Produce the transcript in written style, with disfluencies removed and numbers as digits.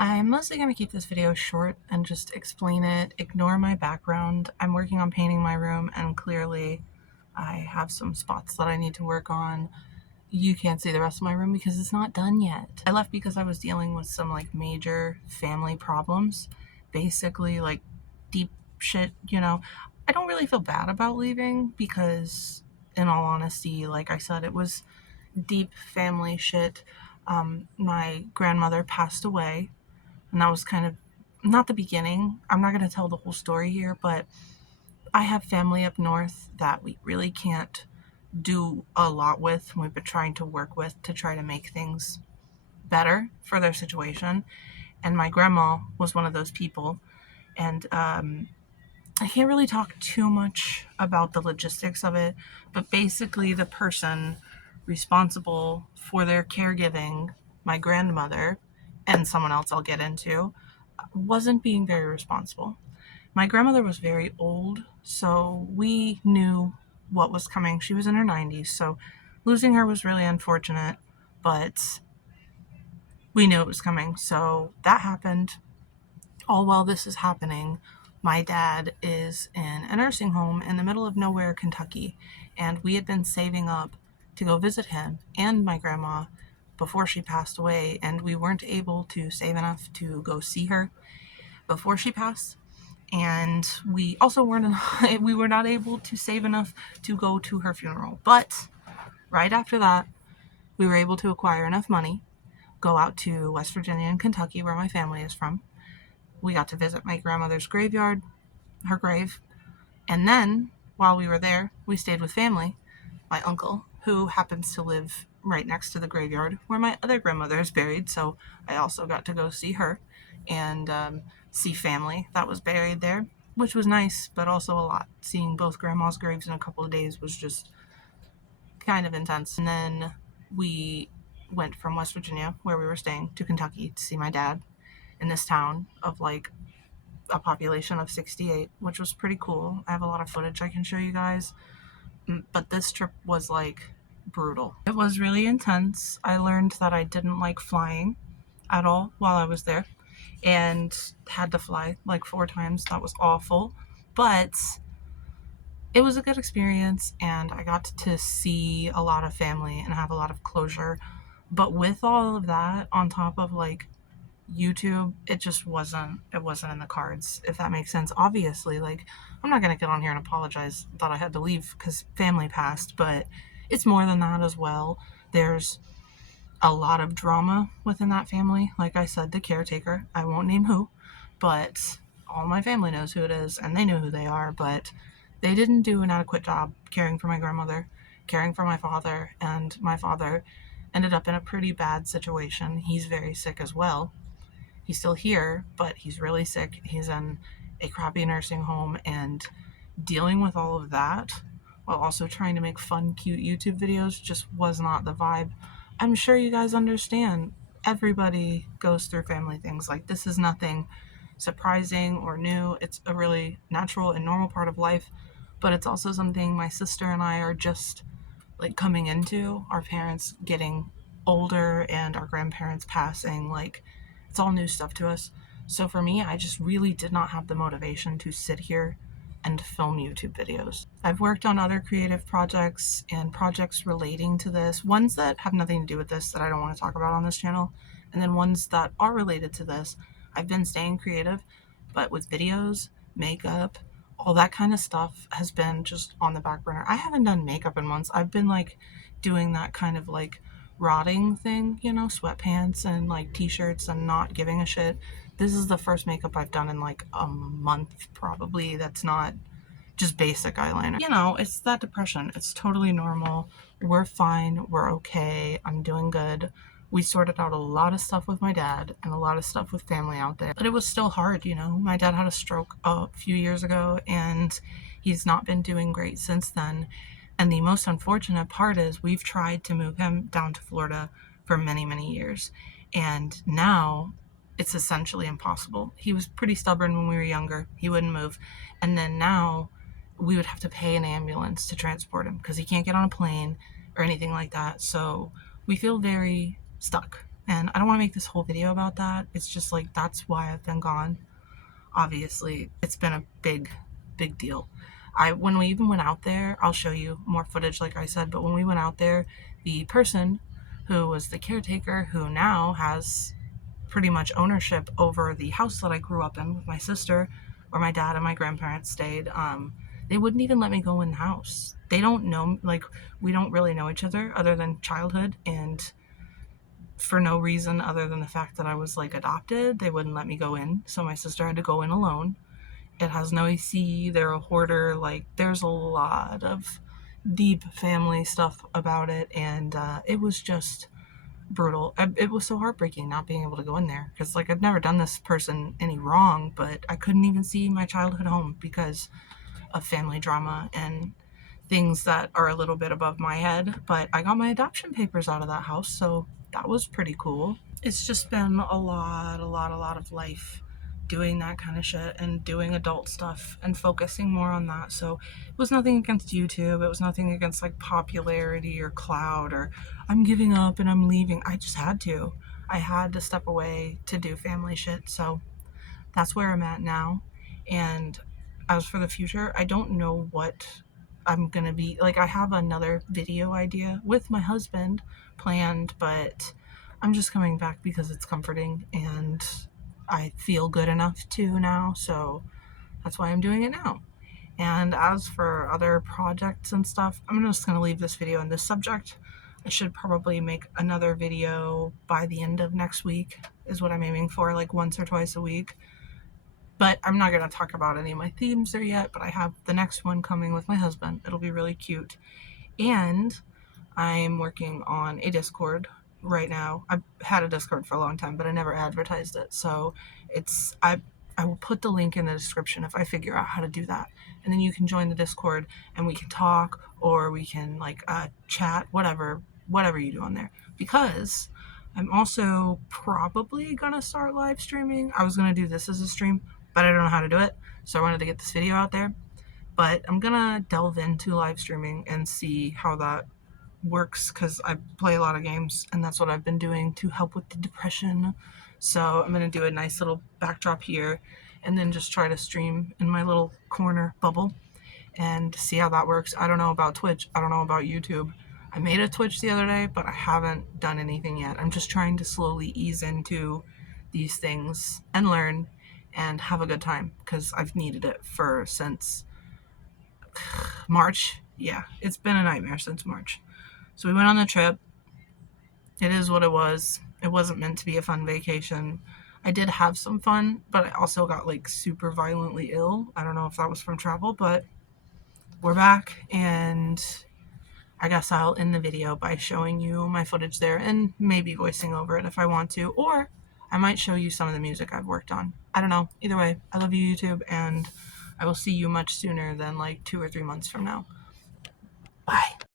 I'm mostly going to keep this video short and just explain it, ignore my background. I'm working on painting my room and clearly I have some spots that I need to work on. You can't see the rest of my room because it's not done yet. I left because I was dealing with some major family problems, basically deep shit. I don't really feel bad about leaving because in all honesty, like I said, it was deep family shit. My grandmother passed away, and that was kind of not the beginning. I'm not going to tell the whole story here, but I have family up north that we really can't do a lot with. We've been trying to work with to try to make things better for their situation. And my grandma was one of those people. And I can't really talk too much about the logistics of it, but basically, the person responsible for their caregiving, my grandmother, and someone else I'll get into, wasn't being very responsible. My grandmother was very old, so we knew what was coming. She was in her 90s, so losing her was really unfortunate, but we knew it was coming. So that happened. All while this is happening, my dad is in a nursing home in the middle of nowhere, Kentucky, and we had been saving up to go visit him and my grandma before she passed away, and we weren't able to save enough to go see her before she passed. And we also we were not able to save enough to go to her funeral. But right after that, we were able to acquire enough money, go out to West Virginia and Kentucky, where my family is from. We got to visit my grandmother's graveyard, her grave. And then, while we were there, we stayed with family. My uncle, who happens to live right next to the graveyard where my other grandmother is buried, so I also got to go see her and see family that was buried there, which was nice, but also a lot. Seeing both grandma's graves in a couple of days was just kind of intense. And then we went from West Virginia, where we were staying, to Kentucky to see my dad in this town of a population of 68, which was pretty cool. I have a lot of footage I can show you guys. But this trip was brutal. It was really intense. I learned that I didn't like flying at all while I was there and had to fly 4 times. That was awful. But it was a good experience and I got to see a lot of family and have a lot of closure. But with all of that on top of YouTube, it just wasn't in the cards, if that makes sense. Obviously, I'm not going to get on here and apologize that I had to leave because family passed, but it's more than that as well. There's a lot of drama within that family. Like I said, the caretaker, I won't name who, but all my family knows who it is and they know who they are, but they didn't do an adequate job caring for my grandmother, caring for my father, and my father ended up in a pretty bad situation. He's very sick as well. He's still here, but he's really sick. He's in a crappy nursing home, and dealing with all of that while also trying to make fun, cute YouTube videos just was not the vibe. I'm sure you guys understand. Everybody goes through family things. This is nothing surprising or new. It's a really natural and normal part of life, but it's also something my sister and I are just coming into. Our parents getting older and our grandparents passing. It's all new stuff to us. So for me, I just really did not have the motivation to sit here and film YouTube videos. I've worked on other creative projects and projects relating to this, ones that have nothing to do with this that I don't want to talk about on this channel, and then ones that are related to this. I've been staying creative, but with videos, makeup, all that kind of stuff has been just on the back burner. I haven't done makeup in months. I've been doing that kind of rotting thing, sweatpants and t-shirts and not giving a shit. This is the first makeup I've done in a month probably that's not just basic eyeliner. It's that depression. It's totally normal. We're fine. We're okay. I'm doing good. We sorted out a lot of stuff with my dad and a lot of stuff with family out there. But it was still hard, My dad had a stroke a few years ago and he's not been doing great since then. And the most unfortunate part is we've tried to move him down to Florida for many, many years. And now it's essentially impossible. He was pretty stubborn when we were younger. He wouldn't move. And then now we would have to pay an ambulance to transport him because he can't get on a plane or anything like that. So we feel very stuck And I don't want to make this whole video about that. It's just like, that's why I've been gone. Obviously, it's been a big deal. When we even went out there, I'll show you more footage, like I said, but when we went out there, the person who was the caretaker, who now has pretty much ownership over the house that I grew up in with my sister, where my dad and my grandparents stayed, they wouldn't even let me go in the house. They don't know, like, we don't really know each other than childhood, and for no reason other than the fact that I was like adopted, they wouldn't let me go in. So my sister had to go in alone. It has no AC. They're a hoarder. Like, there's a lot of deep family stuff about it, and it was just brutal. It was so heartbreaking not being able to go in there, because like, I've never done this person any wrong, but I couldn't even see my childhood home because of family drama and things that are a little bit above my head. But I got my adoption papers out of that house, so that was pretty cool. It's just been a lot of life doing that kind of shit and doing adult stuff and focusing more on that. So it was nothing against YouTube. It was nothing against like popularity or clout or I'm giving up and I'm leaving. I just had to. I had to step away to do family shit. So that's where I'm at now. And as for the future, I don't know what I'm gonna be like. I have another video idea with my husband planned, but I'm just coming back because it's comforting and I feel good enough to now. So that's why I'm doing it now. And as for other projects and stuff, I'm just going to leave this video on this subject. I should probably make another video by the end of next week, is what I'm aiming for, like once or twice a week. But I'm not going to talk about any of my themes there yet, but I have the next one coming with my husband. It'll be really cute. And I'm working on a Discord right now. I've had a Discord for a long time, but I never advertised it. So I will put the link in the description if I figure out how to do that. And then you can join the Discord and we can talk, or we can like chat, whatever you do on there. Because I'm also probably gonna start live streaming. I was gonna do this as a stream, but I don't know how to do it. So I wanted to get this video out there. But I'm gonna delve into live streaming and see how that works, because I play a lot of games and that's what I've been doing to help with the depression. So I'm going to do a nice little backdrop here and then just try to stream in my little corner bubble and see how that works. I don't know about Twitch. I don't know about YouTube. I made a Twitch the other day, but I haven't done anything yet. I'm just trying to slowly ease into these things and learn and have a good time, because I've needed it since March. Yeah, it's been a nightmare since March. So we went on the trip. It is what it was. It wasn't meant to be a fun vacation. I did have some fun, but I also got like super violently ill. I don't know if that was from travel, but we're back, and I guess I'll end the video by showing you my footage there and maybe voicing over it if I want to, or I might show you some of the music I've worked on. I don't know. Either way, I love you, YouTube, and I will see you much sooner than like 2 or 3 months from now. Bye.